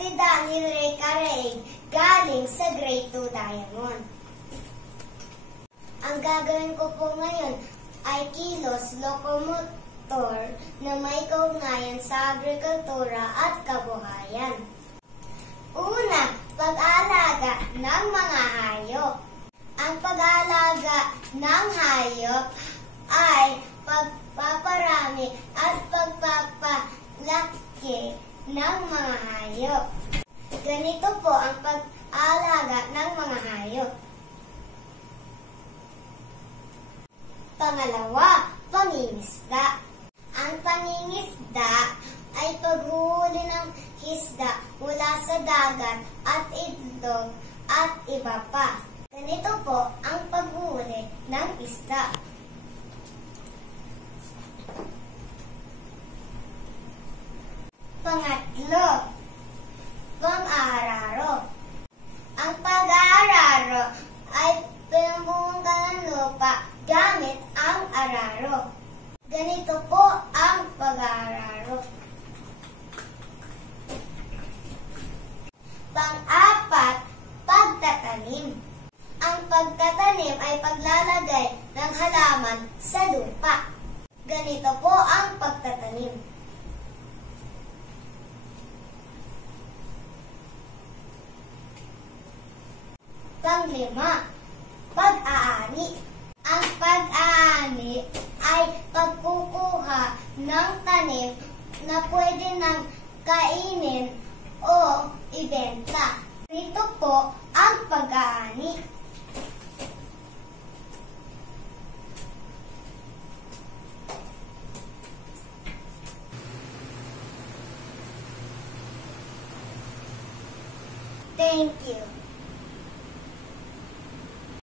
si Daniel Ray Caraig, galing sa Grade 2 Diamond. Ang gagawin ko po ngayon ay kilos lokomotor na may kaugnayan sa agrikultura at kabuhayan. Una, pag-aalaga ng mga hayop. Ang pag-aalaga ng hayop ay pagpaparami at pagpapalaki ng mga hayop. Ganito po ang pag-aalaga ng mga hayop. Pangalawa, pangingisda. Ang pangingisda ay paghuhuli ng isda mula sa dagat at itlog at iba pa. Ganito po ang paghuhuli ng isda. Pangatlo, pang-aararo. Ang pag-aararo ay pinamumungga ng lupa gamit ang araro. Ganito po ang pag-aararo. Pang-apat, pagtatanim. Ang pagtatanim ay paglalagay ng halaman sa lupa. Ganito po ang pagtatanim. Pang-lima, pag-aani. Ang pag-aani ay pagkukuha ng tanim na pwede nang kainin o ibenta. Ito po ang pag-aani. Thank you.